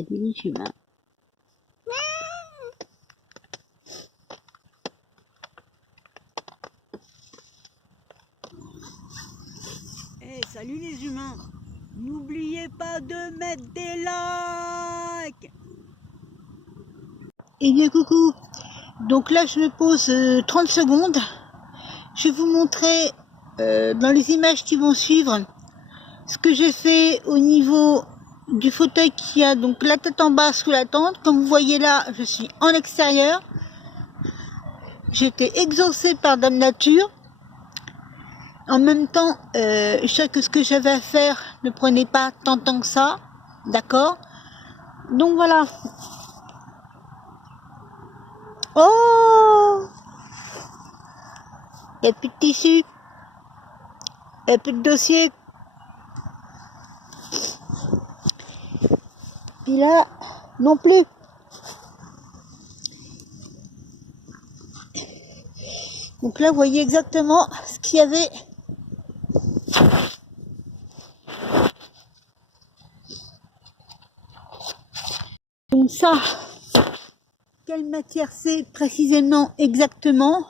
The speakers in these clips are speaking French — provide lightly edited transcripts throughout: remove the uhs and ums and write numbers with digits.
Salut les humains. Salut les humains. N'oubliez pas de mettre des likes. Eh bien coucou. Donc là je me pose 30 secondes. Je vais vous montrer dans les images qui vont suivre ce que j'ai fait au niveau du fauteuil qui a donc la tête en bas sous la tente. Comme vous voyez là, je suis en extérieur. J'ai été exaucée par Dame Nature. En même temps, je sais que ce que j'avais à faire ne prenait pas tant de temps que ça. D'accord? Donc voilà. Oh! Il n'y a plus de tissu. Il n'y a plus de dossier. Puis là, non plus. Donc là, vous voyez exactement ce qu'il y avait. Donc ça, quelle matière c'est précisément exactement?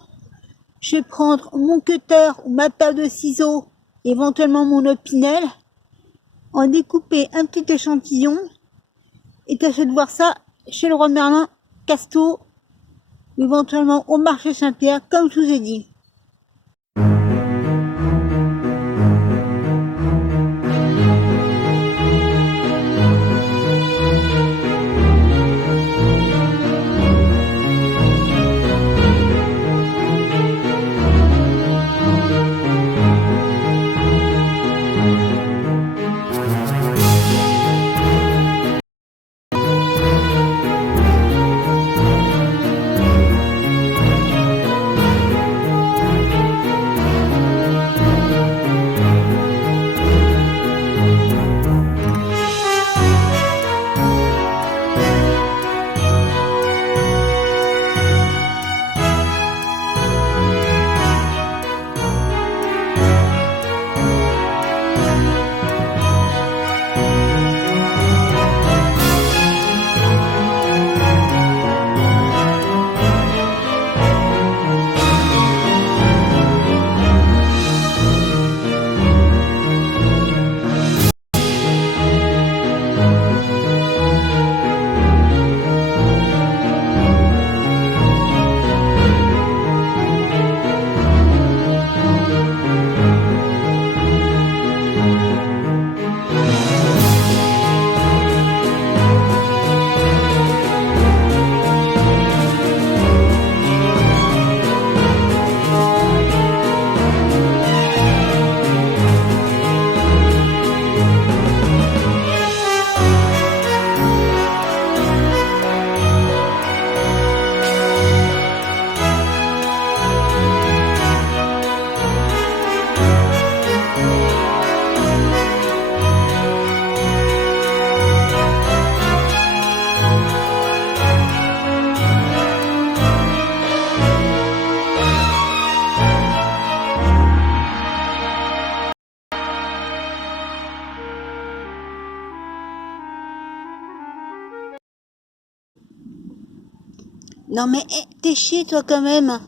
Je vais prendre mon cutter ou ma paire de ciseaux, éventuellement mon opinel, en découper un petit échantillon et tâcher de voir ça chez le roi Merlin, Casto, ou éventuellement au marché Saint-Pierre, comme je vous ai dit. Non mais t'es chier toi quand même.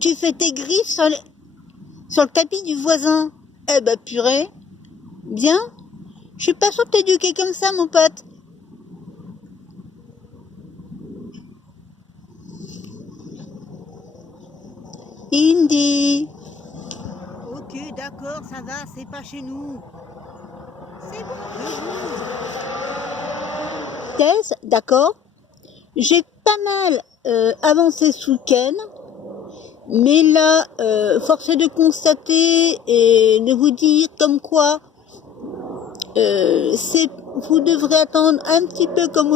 Tu fais tes griffes sur le tapis du voisin. Eh bah purée. Bien. Je suis pas sûre que t'es éduqué comme ça mon pote. Indy. Ok, d'accord, ça va, c'est pas chez nous. C'est bon, Thèse, d'accord. J'ai pas mal avancé ce week-end, mais là, force est de constater et de vous dire comme quoi vous devrez attendre un petit peu comme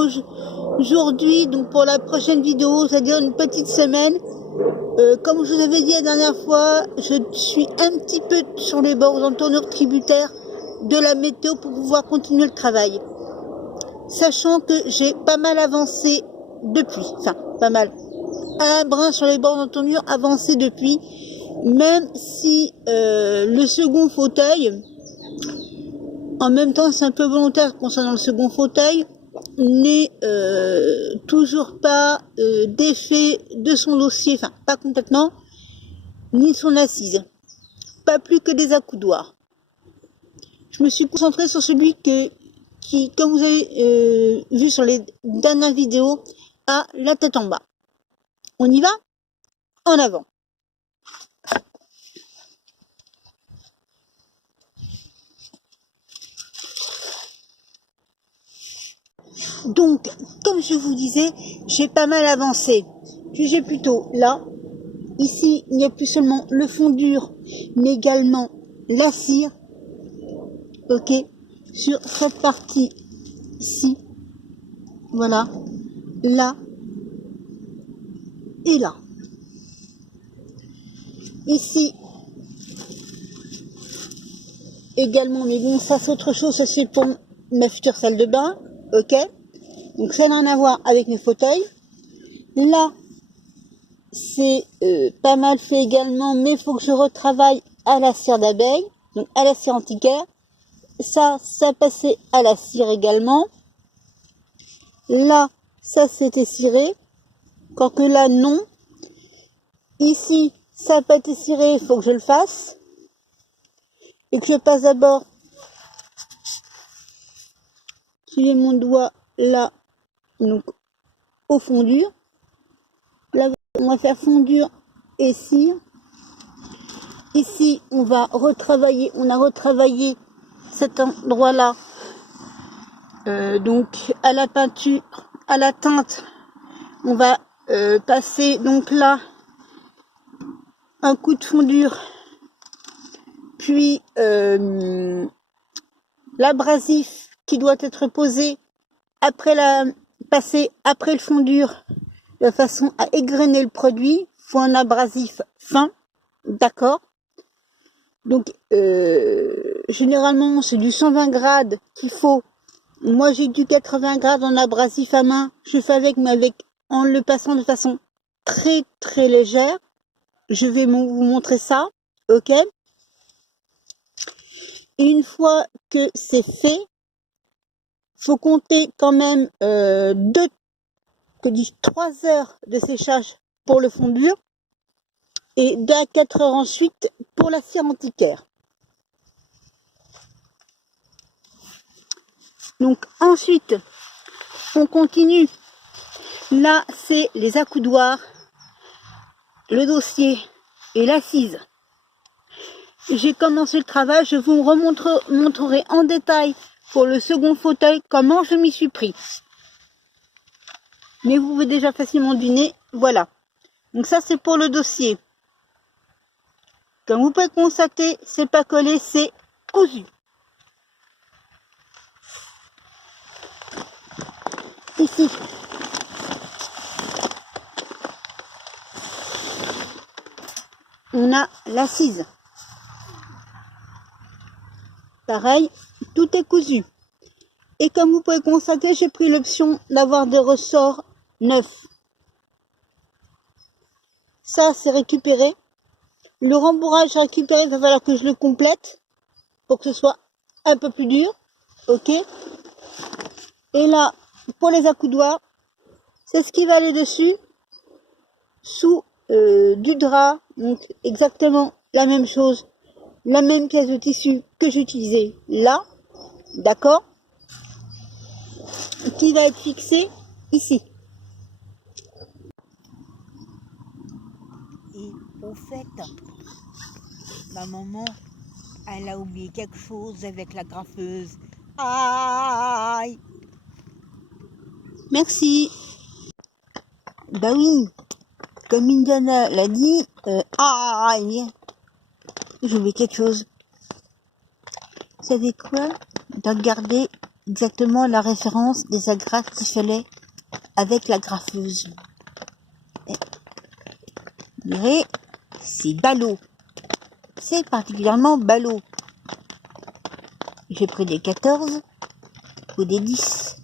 aujourd'hui, donc pour la prochaine vidéo, c'est-à-dire une petite semaine. Comme je vous avais dit la dernière fois, je suis un petit peu sur les bords en tournure tributaire de la météo pour pouvoir continuer le travail. Sachant que j'ai pas mal avancé depuis, enfin pas mal, un brin sur les bords d'entournure avancé depuis, même si le second fauteuil, en même temps c'est un peu volontaire concernant le second fauteuil, n'est toujours pas défait de son dossier, enfin pas complètement, ni de son assise, pas plus que des accoudoirs. Je me suis concentrée sur celui qui, comme vous avez vu sur les dernières vidéos, a la tête en bas. On y va? En avant. Donc, comme je vous disais, j'ai pas mal avancé. Jugez plutôt là. Ici, il n'y a plus seulement le fond dur, mais également la cire. Ok, sur cette partie ici. Voilà. Là. Et là. Ici. Également, mais bon, ça c'est autre chose, ça c'est pour ma future salle de bain. Ok. Donc ça n'a rien à voir avec mes fauteuils. Là, c'est pas mal fait également, mais il faut que je retravaille à la cire d'abeille, donc à la cire antiquaire. Ça passait à la cire également. Là, ça c'était ciré, quoique là non. Ici, ça n'a pas été ciré, il faut que je le fasse. Et que je passe d'abord, suivez mon doigt là, donc au fondure. Là, on va faire fondure et cire. Ici, on va retravailler, on a retravaillé cet endroit-là, donc à la peinture, à la teinte. On va passer donc là un coup de fondure, puis l'abrasif qui doit être posé après passer après le fondure, de façon à égrener le produit. Il faut un abrasif fin, d'accord. Donc généralement c'est du 120 grades qu'il faut. Moi j'ai du 80 grades en abrasif à main. Je fais avec, mais en le passant de façon très très légère. Je vais vous montrer ça, ok. Et une fois que c'est fait, faut compter quand même 3 heures de séchage pour le fondure et 2 à 4 heures ensuite pour la cire antiquaire. Donc ensuite, on continue. Là, c'est les accoudoirs, le dossier et l'assise. J'ai commencé le travail, je vous montrerai en détail pour le second fauteuil comment je m'y suis pris. Mais vous pouvez déjà facilement deviner, voilà. Donc ça c'est pour le dossier. Comme vous pouvez constater, c'est pas collé, c'est cousu. Ici. On a l'assise. Pareil, tout est cousu. Et comme vous pouvez constater, j'ai pris l'option d'avoir des ressorts neufs. Ça, c'est récupéré. Le rembourrage récupéré, il va falloir que je le complète pour que ce soit un peu plus dur. Ok. Et là, pour les accoudoirs, c'est ce qui va aller dessus, sous du drap. Donc exactement la même chose, la même pièce de tissu que j'ai utilisée là, d'accord, qui va être fixée ici. Et au fait, ma maman, elle a oublié quelque chose avec la graffeuse. Aïe! Merci. Bah oui, comme Indiana l'a dit, aïe, j'ai oublié quelque chose. Vous savez quoi? De regarder exactement la référence des agrafes qu'il fallait avec la graffeuse. Vous verrez, c'est ballot. C'est particulièrement ballot. J'ai pris des 14 ou des 10.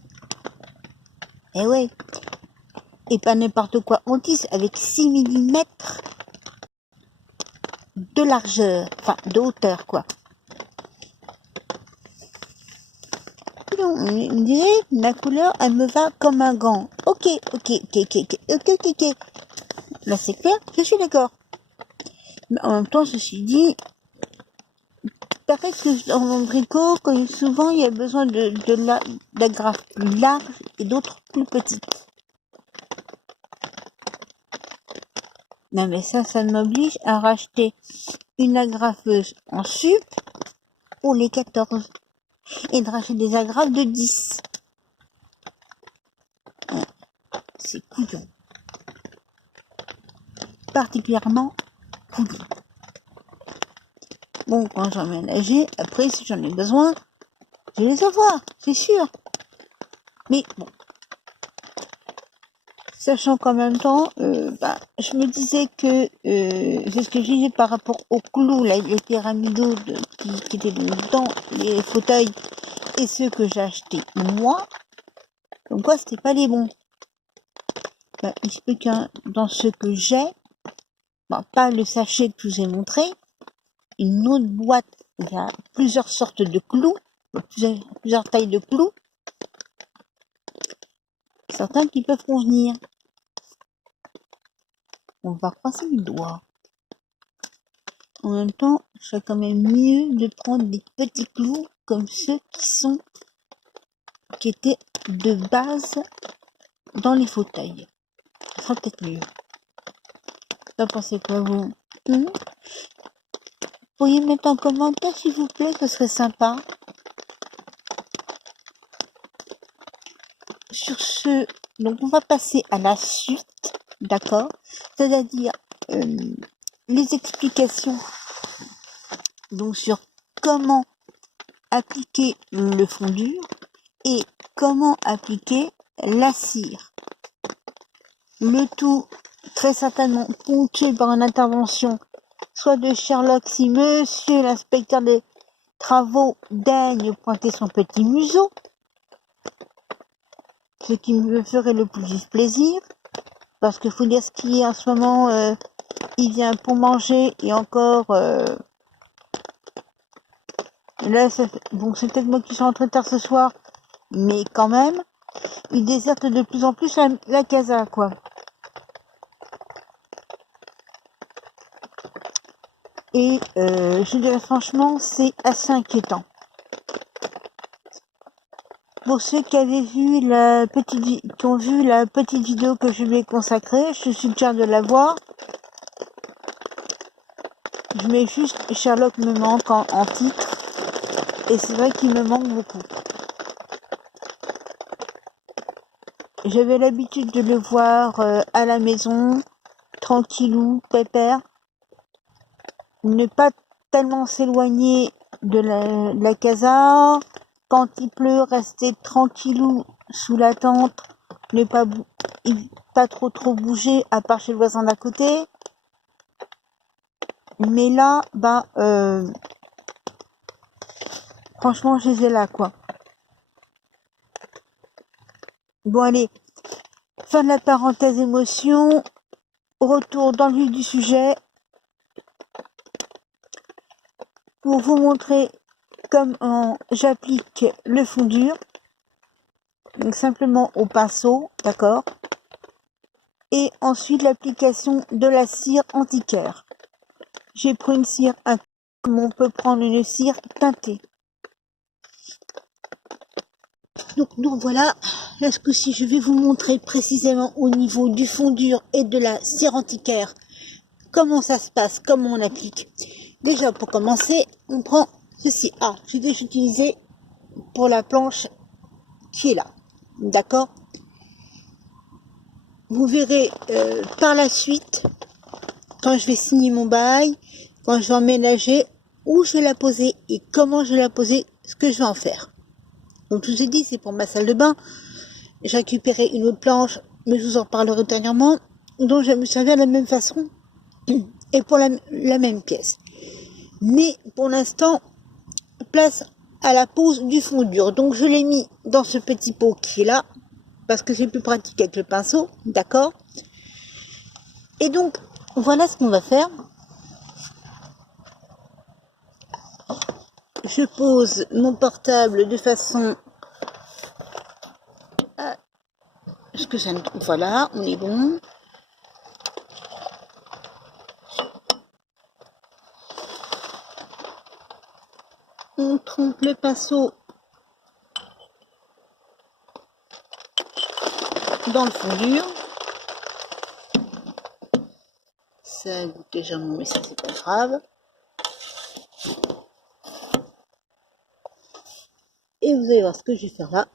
Eh ouais. Et pas n'importe quoi en 10, avec 6 mm de largeur, enfin de hauteur quoi. on dirait la couleur, elle me va comme un gant. Ok. Là, c'est clair, je suis d'accord. Mais en même temps, ceci dit, paraît que dans mon bricot, souvent, il y a besoin d'agrafes plus larges et d'autres plus petites. Non, mais ça m'oblige à racheter une agrafeuse en sup pour les 14 et de racheter des agrafes de 10. Ouais, c'est couillon. Particulièrement couillon. Bon, quand j'en ai ménagé, après, si j'en ai besoin, je vais les avoir, c'est sûr. Mais bon. Sachant qu'en même temps, je me disais que, c'est ce que je disais par rapport aux clous, là, les pyramidaux qui étaient dans les fauteuils et ceux que j'ai achetés moi, comme quoi c'était pas les bons. Il se peut qu'un dans ceux que j'ai, pas le sachet que je vous ai montré, une autre boîte où il y a plusieurs sortes de clous, plusieurs tailles de clous, certains qui peuvent convenir. On va croiser les doigts. En même temps, je serait quand même mieux de prendre des petits clous comme ceux qui étaient de base dans les fauteuils. Ce sera peut-être mieux. Vous en pensez quoi, vous? Vous pourriez mettre en commentaire, s'il vous plaît, ce serait sympa. Sur ce, donc on va passer à la suite, d'accord? C'est-à-dire les explications donc sur comment appliquer le fondure et comment appliquer la cire. Le tout très certainement ponctué par une intervention soit de Sherlock si monsieur l'inspecteur des travaux daigne pointer son petit museau, ce qui me ferait le plus plaisir, parce qu'il faut dire ce qui est en ce moment, il vient pour manger et encore là, donc c'est peut-être moi qui suis rentrée tard ce soir, mais quand même, il déserte de plus en plus la casa, quoi. Et je dirais franchement, c'est assez inquiétant. Pour ceux qui avaient vu qui ont vu la petite vidéo que je lui ai consacrée, je suggère de la voir. Je mets juste Sherlock me manque en titre, et c'est vrai qu'il me manque beaucoup. J'avais l'habitude de le voir à la maison, tranquillou, pépère, ne pas tellement s'éloigner de la casa. Quand il pleut, rester tranquillou sous la tente, ne pas trop bouger, à part chez le voisin d'à côté. Mais là, franchement, je les ai là, quoi. Bon, allez, fin de la parenthèse émotion, retour dans le vif du sujet, pour vous montrer comment j'applique le fondure, donc simplement au pinceau, d'accord, et ensuite l'application de la cire antiquaire. J'ai pris une cire comme on peut prendre une cire teintée. Donc voilà, là ce coup-ci je vais vous montrer précisément au niveau du fondure et de la cire antiquaire comment ça se passe, comment on applique. Déjà pour commencer, on prend ceci. J'ai déjà utilisé pour la planche qui est là, d'accord. Vous verrez par la suite, quand je vais signer mon bail, quand je vais emménager, où je vais la poser et comment je vais la poser, ce que je vais en faire. Donc je vous ai dit, c'est pour ma salle de bain. J'ai récupéré une autre planche, mais je vous en reparlerai ultérieurement, dont je vais me servir de la même façon et pour la même pièce. Mais pour l'instant, place à la pose du fondure. Donc je l'ai mis dans ce petit pot qui est là, parce que c'est plus pratique avec le pinceau, d'accord. Et donc, voilà ce qu'on va faire. Je pose mon portable de façon parce que ça ne... Voilà, on est bon. On trempe le pinceau dans le fondure. Ça goûte légèrement, mais ça c'est pas grave. Et vous allez voir ce que je vais faire là.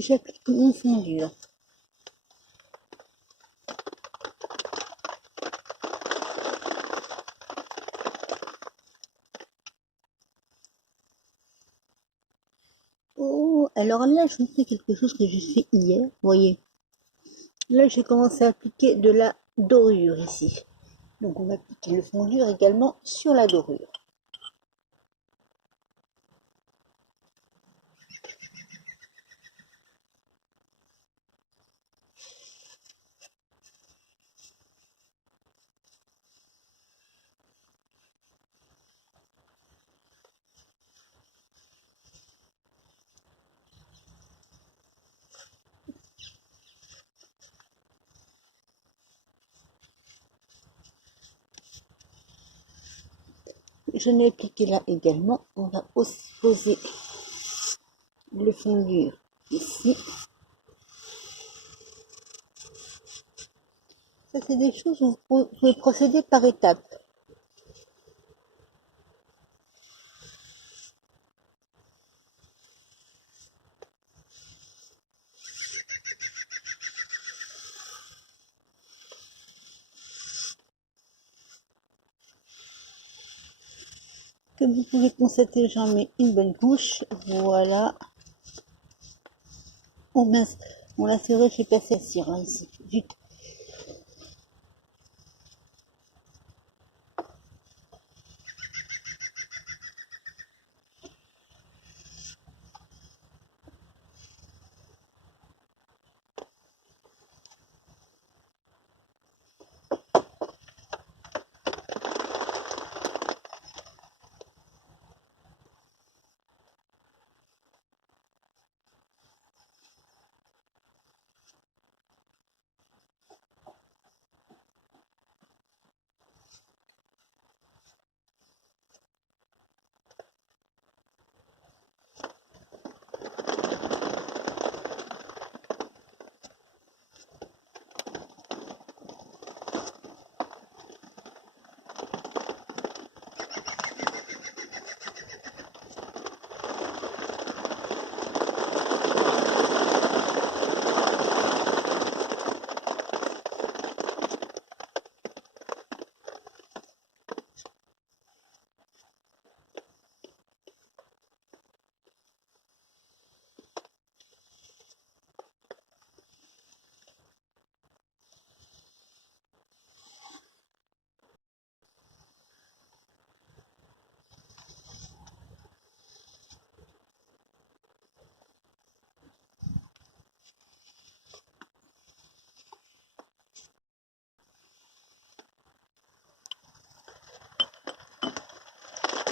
J'applique mon fondure. Oh, alors là, je vous fais quelque chose que j'ai fait hier, vous voyez. Là, j'ai commencé à appliquer de la dorure ici. Donc, on va appliquer le fondure également sur la dorure. Je l'ai appliqué là également. On va aussi poser le fondure ici. Ça, c'est des choses où vous pouvez procéder par étapes. Comme vous pouvez constater, j'en mets une bonne couche. Voilà. Oh mince, bon là c'est vrai, j'ai passé à cire là ici. Zut.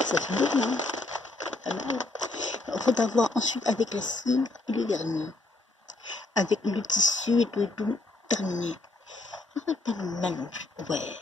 Ça fait bien, hein, pas mal. Il faudra voir ensuite avec la cire et le vernis. Avec le tissu et tout terminé. Ça fait pas mal non plus. Ouais.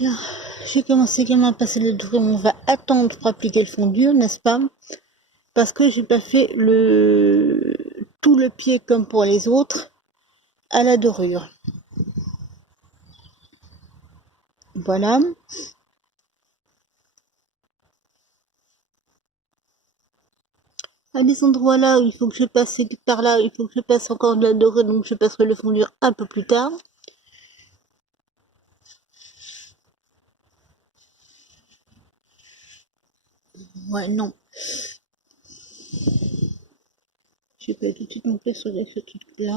Là, j'ai commencé également à passer le dorure. On va attendre pour appliquer le fondur, n'est-ce pas? Parce que j'ai pas fait tout le pied comme pour les autres à la dorure. Voilà. À des endroits là où il faut que je passe par là, il faut que je passe encore de la dorure, donc je passerai le fondur un peu plus tard. Ouais, non. Je vais tout de suite monter sur ce truc là.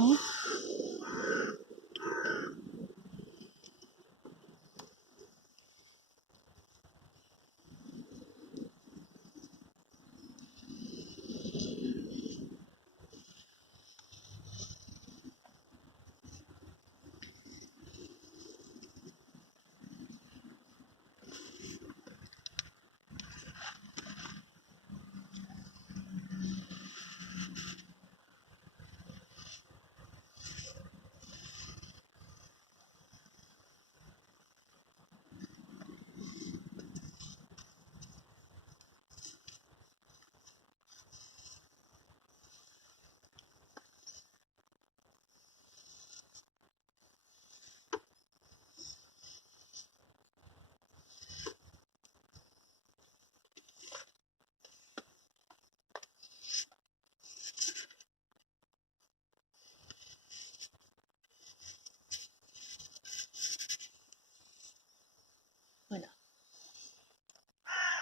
Voilà.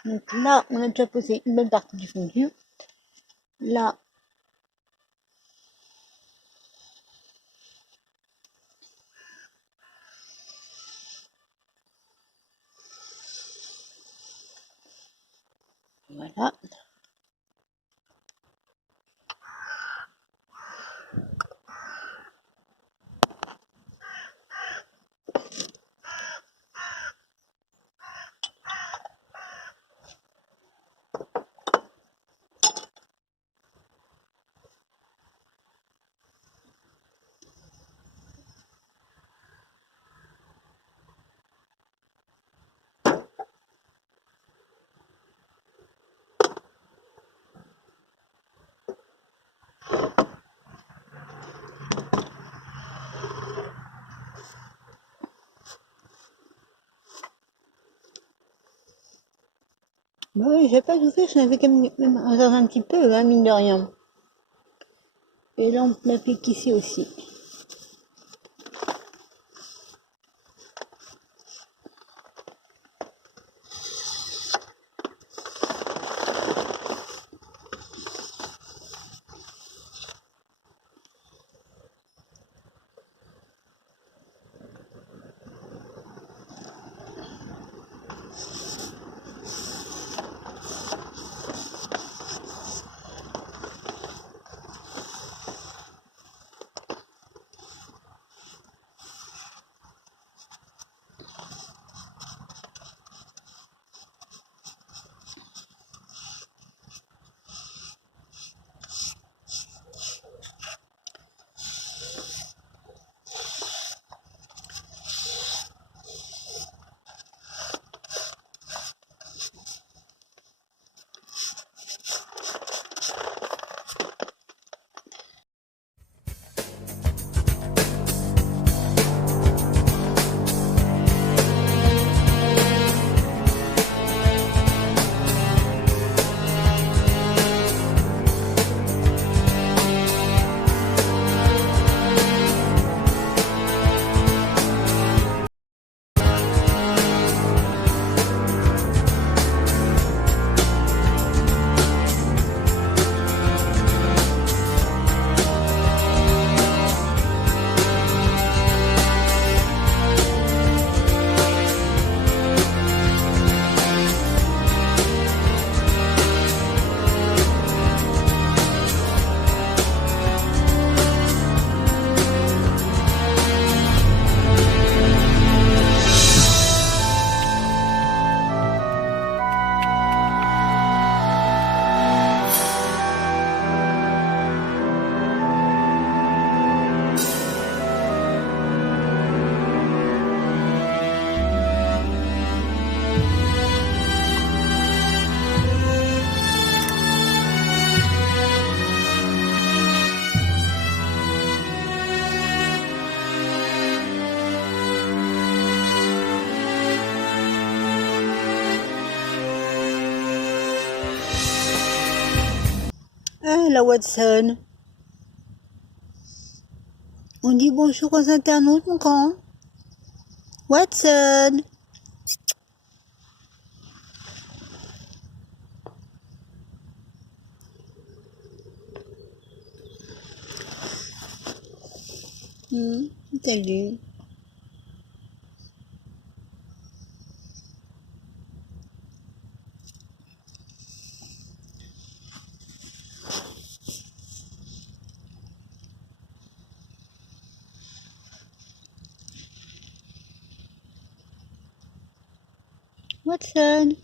Donc là, on a déjà posé une bonne partie du fondu. Là, voilà. Bah oui, j'ai pas tout fait, je n'avais quand même un petit peu, hein, mine de rien. Et là, on l'applique ici aussi. là, Watson? On dit bonjour aux internautes, mon grand. Watson? Salut. Watson?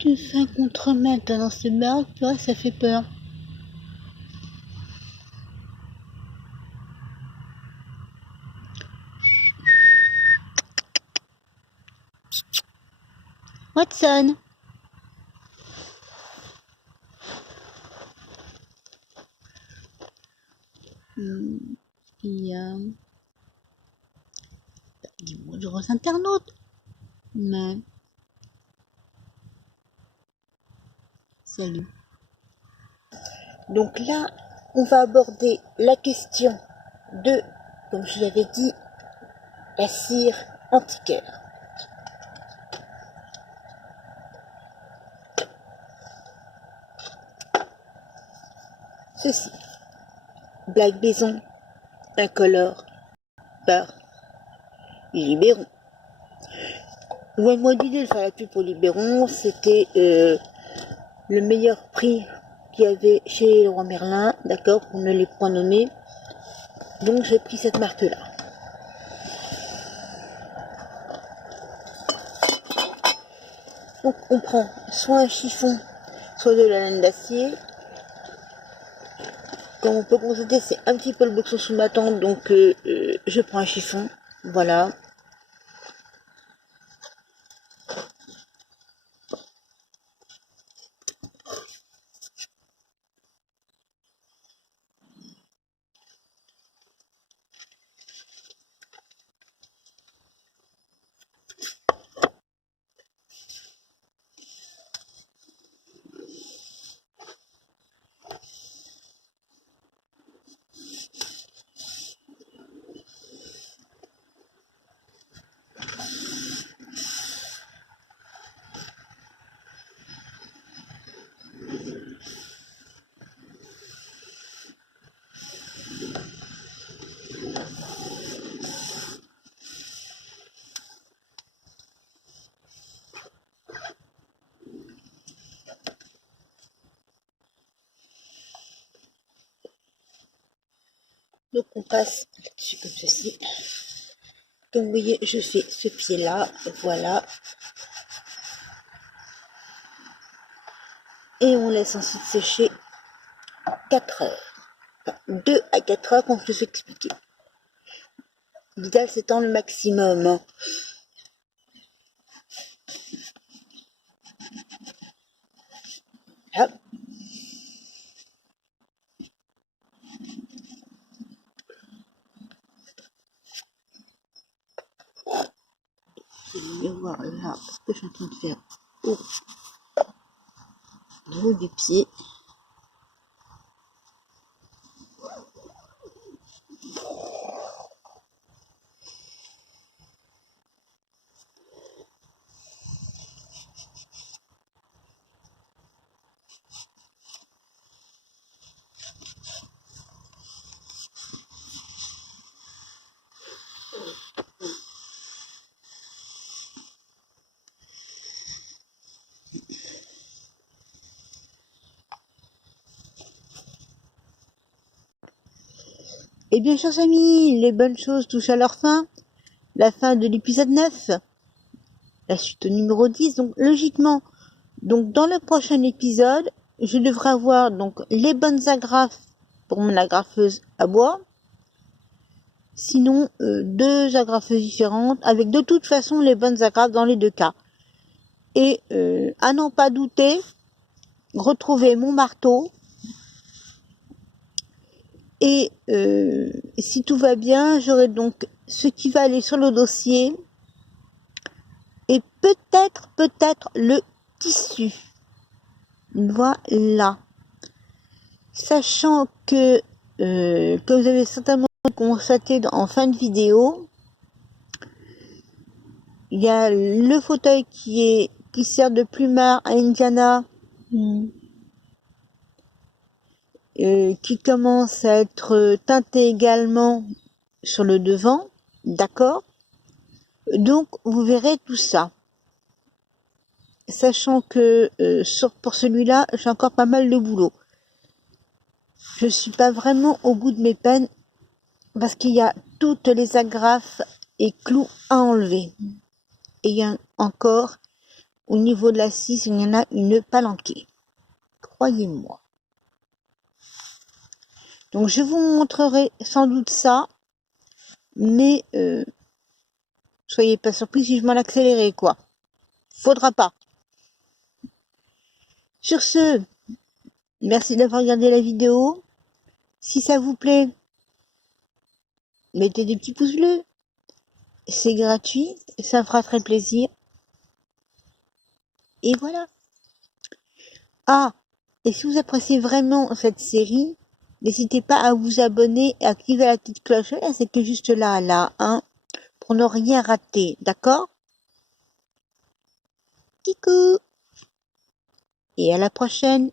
Tu fais contre maître dans ce bar, tu vois, ça fait peur. Watson? Il y a... Dis bonjour aux internautes. Mais... Salut. Donc là, on va aborder la question de, comme je l'avais dit, la cire antiquaire. Ceci. Black Bison, incolore, par Libéron. Loin-moi d'idée de faire la pub pour Libéron, c'était le meilleur prix qu'il y avait chez Leroy Merlin, d'accord, pour ne les point nommer. Donc j'ai pris cette marque-là. Donc on prend soit un chiffon, soit de la laine d'acier. Comme on peut constater, c'est un petit peu le boxon sous ma tente, donc je prends un chiffon, voilà. Donc on passe là-dessus comme ceci. Comme vous voyez, je fais ce pied-là, voilà. Et on laisse ensuite sécher 4 heures. Enfin, 2 à 4 heures, comme je vous ai expliqué. L'idéal, c'est temps le maximum. Hop. Vous allez mieux voir là ce que je suis en train de faire au niveau du pied. Et bien, chers amis, les bonnes choses touchent à leur fin. La fin de l'épisode 9. La suite au numéro 10. Donc, logiquement, donc dans le prochain épisode, je devrais avoir donc les bonnes agrafes pour mon agrafeuse à bois. Sinon, 2 agrafeuses différentes avec de toute façon les bonnes agrafes dans les 2 cas. Et à n'en pas douter, retrouver mon marteau. Et si tout va bien, j'aurai donc ce qui va aller sur le dossier et peut-être le tissu. Voilà. Sachant que, comme vous avez certainement constaté en fin de vidéo, il y a le fauteuil qui sert de plumard à Indiana, qui commence à être teinté également sur le devant, d'accord? Donc vous verrez tout ça. Sachant que pour celui-là, j'ai encore pas mal de boulot. Je suis pas vraiment au bout de mes peines parce qu'il y a toutes les agrafes et clous à enlever. Et il y a encore, au niveau de la scie, il y en a une palanquée. Croyez-moi. Donc je vous montrerai sans doute ça, mais soyez pas surpris si je m'en accélérais, quoi. Faudra pas. Sur ce, merci d'avoir regardé la vidéo. Si ça vous plaît, mettez des petits pouces bleus. C'est gratuit, ça me fera très plaisir. Et voilà. Ah, et si vous appréciez vraiment cette série, n'hésitez pas à vous abonner et à activer la petite cloche. C'était juste là, hein, pour ne rien rater, d'accord? Kikou! Et à la prochaine!